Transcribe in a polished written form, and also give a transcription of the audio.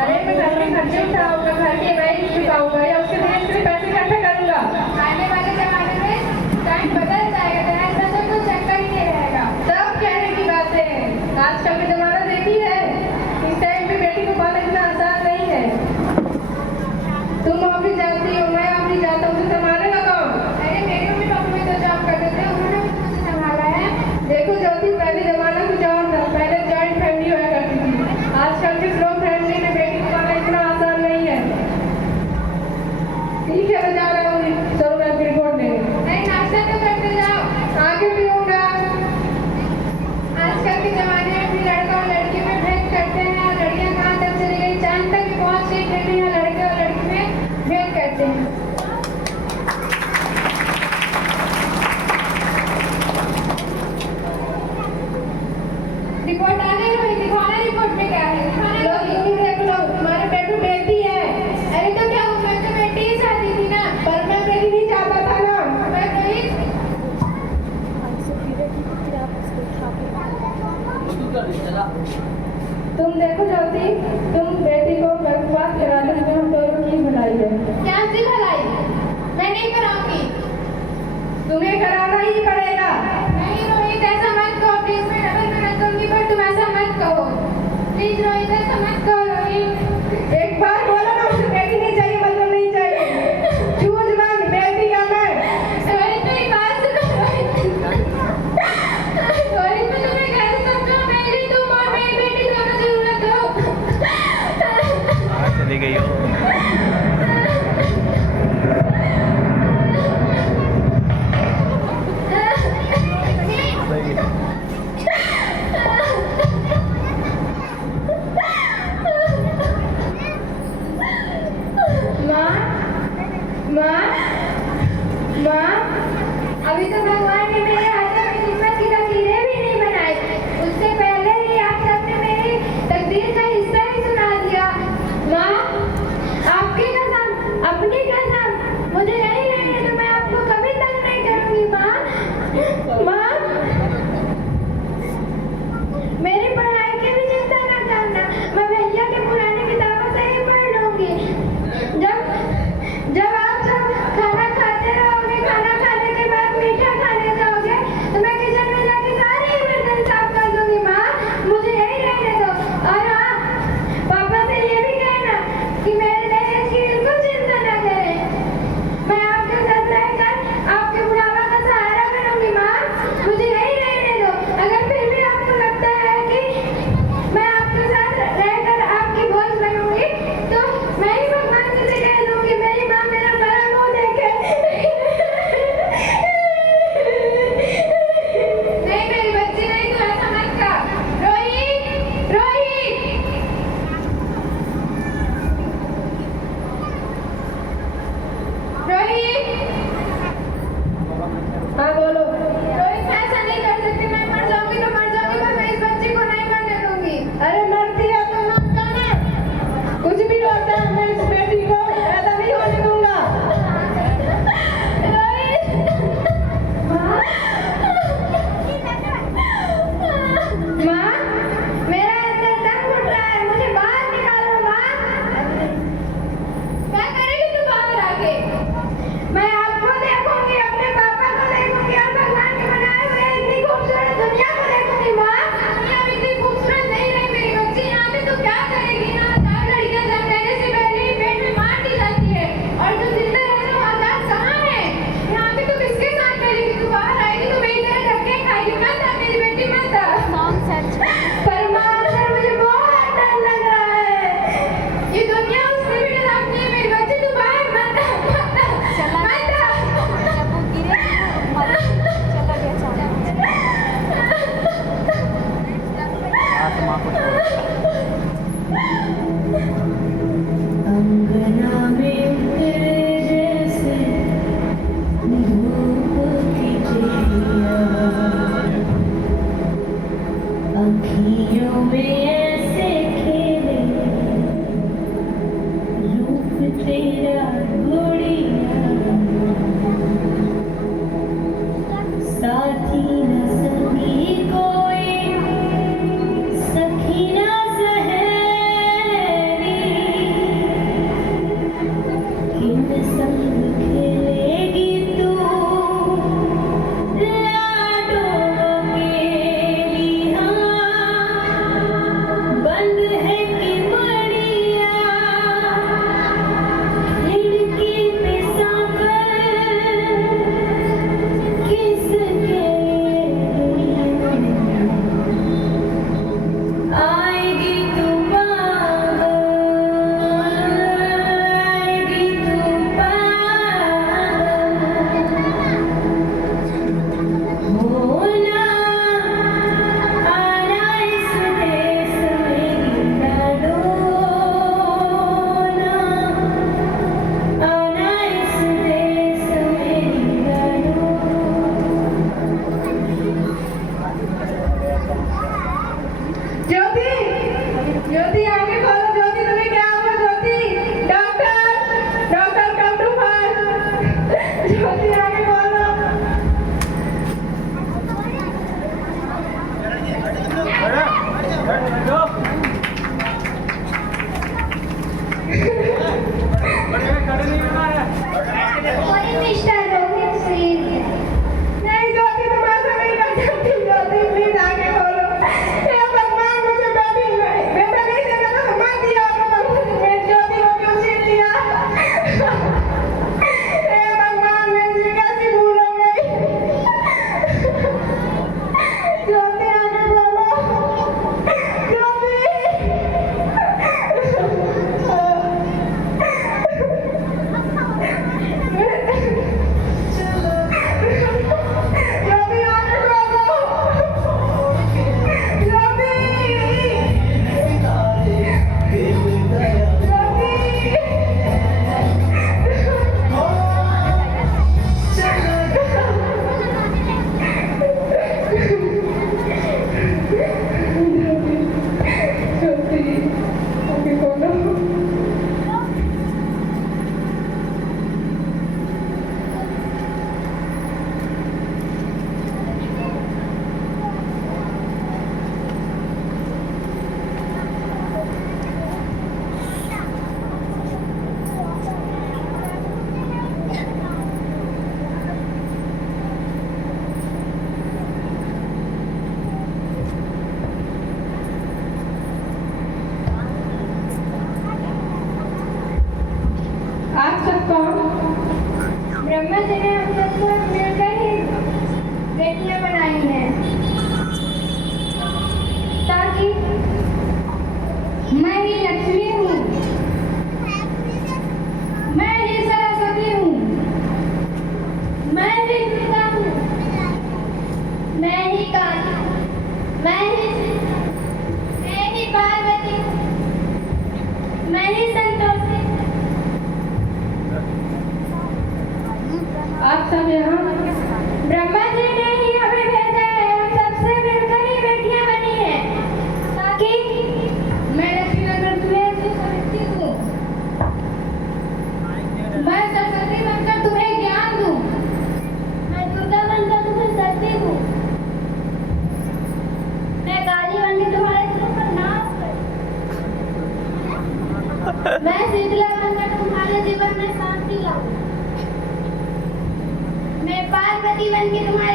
अरे मैं घर के खर्चे उठाऊंगा, घर के ईएमआई चुकाऊंगा या उसके लिए इसके पैसे इकट्ठा करूंगा। आने वाले जमाने में टाइम बदल जाएगा, तो ऐसा तो कोई चक्कर ही नहीं रहेगा। सब कहने की बातें हैं, आजकल का जमाना देखी है, इस टाइम पे बेटी को पालना इतना आसान नहीं है। तुम ऑफिस जाती हो, मैं ऑफिस जाता हूँ, तो संभालेगा कौन? अरे मेरी मम्मी पापा भी तो जॉब करते थे, उन्होंने मुझे संभाला है। देखो ज्योति, पहले जमाना कुछ और था, पहले जॉइंट फैमिली हुआ करती थी। आजकल के स्लो फैमिली में बेटी को पालना इतना आसान नहीं है। ठीक है, मैं जा रहा हूँ 100 रुपये की रिपोर्ट देने। नहीं, नाश्ता तो करते जाओ, आगे भी होगा। आजकल के जमाने में भी लड़का और लड़की में भेद करते हैं, और लड़कियां कहाँ तक चली गई, चांद तक भी पहुँच गई, फिर भी यहाँ लड़के और लड़की में भेद करते हैं। रिपोर्ट आ गई रोहित, दिखाना रिपोर्ट में क्या है, दिखाना। लो तुम ही देख लो, तुम्हारे पेट में बेटी है। अरे तो क्या हुआ, मैं तो बेटी ही चाहती थी ना, पर मैं बेटी नहीं चाहता था ना। मैं रोहित, तुम देखो ज्योति, तुम बेटी को गर्भपात करा दो, तो हम दोनों की भलाई है। क्या सी भलाई? मैं नहीं कराऊंगी। तुम्हें कराना ही पड़ेगा। नहीं रोहित, ऐसा मत कहो प्लीज, मैं डबल मेहनत करूंगी, पर तुम ऐसा मत कहो प्लीज रोहित, ऐसा मत कहो रोहित। एक बार बोलो ना, मुझे बेटी नहीं चाहिए, मतलब नहीं चाहिए। चूज मन, बेटी या मैं। रोहित मेरी बात सुनो रोहित। रोहित मैं तुम्हें कैसे समझाऊं, मेरे लिए तुम और मेरी बेटी दोनों जरूरत हो। चली गई हो। माँ, अभी तो भगवान ने मेरे हाथों में किस्मत की लकीरें भी नहीं बनाई, उससे पहले ही आप सबने मेरी तकदीर का हिस्सा ही सुना दिया। माँ, आपकी कसम, अपनी कसम, मुझे यही रहने दो, मैं आपको कभी तंग नहीं करूँगी। माँ, मेरी पढ़ाई की भी चिंता न करना, मैं भैया की पुरानी किताबों से ही पढ़ लूँगी। जब आप सब खाना खाते रहोगे, खाना खाने के बाद मीठा खाने जाओगे, तो मैं किचन में जाके सारे ही बर्तन साफ कर दूंगी। माँ, मुझे यही रहने दो। और हाँ, पापा से ये भी कहना कि मेरे दहेज की बिल्कुल चिंता न करें, मैं आपके साथ रहकर आपके बुढ़ापा का सहारा बनूंगी। माँ, मुझे यही रहने दो। अगर फिर भी आपको लगता है कि मैं आपके साथ रहकर आपकी बोझ बनूंगी, तो मैं ही भगवान से कह दूंगी मेरी माँ मेरा बड़ा मुंह देखे। नहीं मेरी बच्ची, नहीं, तू ऐसा मत कर। रोहित, रोहित, रोहित, हाँ बोलो। रोहित, मैं ऐसा नहीं कर सकती, मैं मर जाऊंगी तो मर जाऊंगी, पर मैं इस बच्ची को नहीं मरने दूंगी। अरे मरती है तो मत करना, कुछ भी होता है, मैं इस बेटी को पैदा नहीं होने दूंगा। माँ, मेरा अंदर दम घुट रहा है, मुझे बाहर निकालो। माँ, क्या करेगी तू बाहर आके? मैं आपको देखूंगी, अपने पापा को देखूंगी, और भगवान के बनाए हुए इतनी खूबसूरत दुनिया को देखूंगी। माँ, दुनिया में इतनी खूबसूरत नहीं रही मेरी बच्ची, यहाँ पे तू क्या करेगी? यहाँ 4 लड़कियां जन्म लेने से पहले ही पेट में मार दी जाती है, और जो जिंदा रहने वो औलाद कहाँ है? यहाँ पे तू किसके साथ करेगी? तू बाहर आएगी तो मेरी तरह धक्के खाएगी। मत आ मेरी बेटी, मत आ। पर माँ, अंदर मुझे बहुत डर लग रहा है, ये दुनिया उससे भी डरावनी है। मेरी बच्ची, तू बाहर मत आ, मत आ, मत आ। जब वो गिरे चला गया आत्मा को अंगना में तेरे जैसे धूप की चिड़िया, अखियों में ऐसे खेले रूप तेरा गुड़िया, साथी न संगी कोई, सखी न सहेली, ज्योति आगे बोलो, ज्योति तुम्हें क्या हुआ Jyoti? Doctor, doctor come too fast. Jyoti आगे बोलो। कोई मिस्टर रोहित सिंह नहीं ज्योति तुम ऐसा नहीं कर सकती ज्योति, प्लीज आगे बोलो। हे भगवान मुझे बेटा नहीं देना तो मत दिया मैं ज्योति को क्यों छीन लिया? हे भगवान मैं इसे कैसे भूल हो गई? ज्योति आगे बोलो। ज्योति ज्योति आगे बोलो। आप सब कौन? ब्रह्मा जी ने हम सबको मिलकर ही बेटियां बनाई हैं ताकि मैं ही लक्ष्मी हूँ, मैं ही सरस्वती हूँ, मैं ही दुर्गा हूँ, मैं ही काली, मैं ही पार्वती, मैं ही संतोषी। आप सब यहाँ ब्रह्मा जी ने ही हमें भेजा है, हम सबसे मिलकर ही बेटियां बनी हैं ताकि मैं लक्ष्मी बनकर तुम्हें समझती हूँ, मैं सरस्वती बनकर तुम्हें ज्ञान दूँ, मैं दुर्गा बनकर तुम्हें शक्ति दूँ, मैं काली बनकर तुम्हारे दिलों पर नाच करूँ, मैं शीतला बनकर तुम्हारे जीवन में शांति लाऊं, मैं पार्वती बनकर तुम्हारे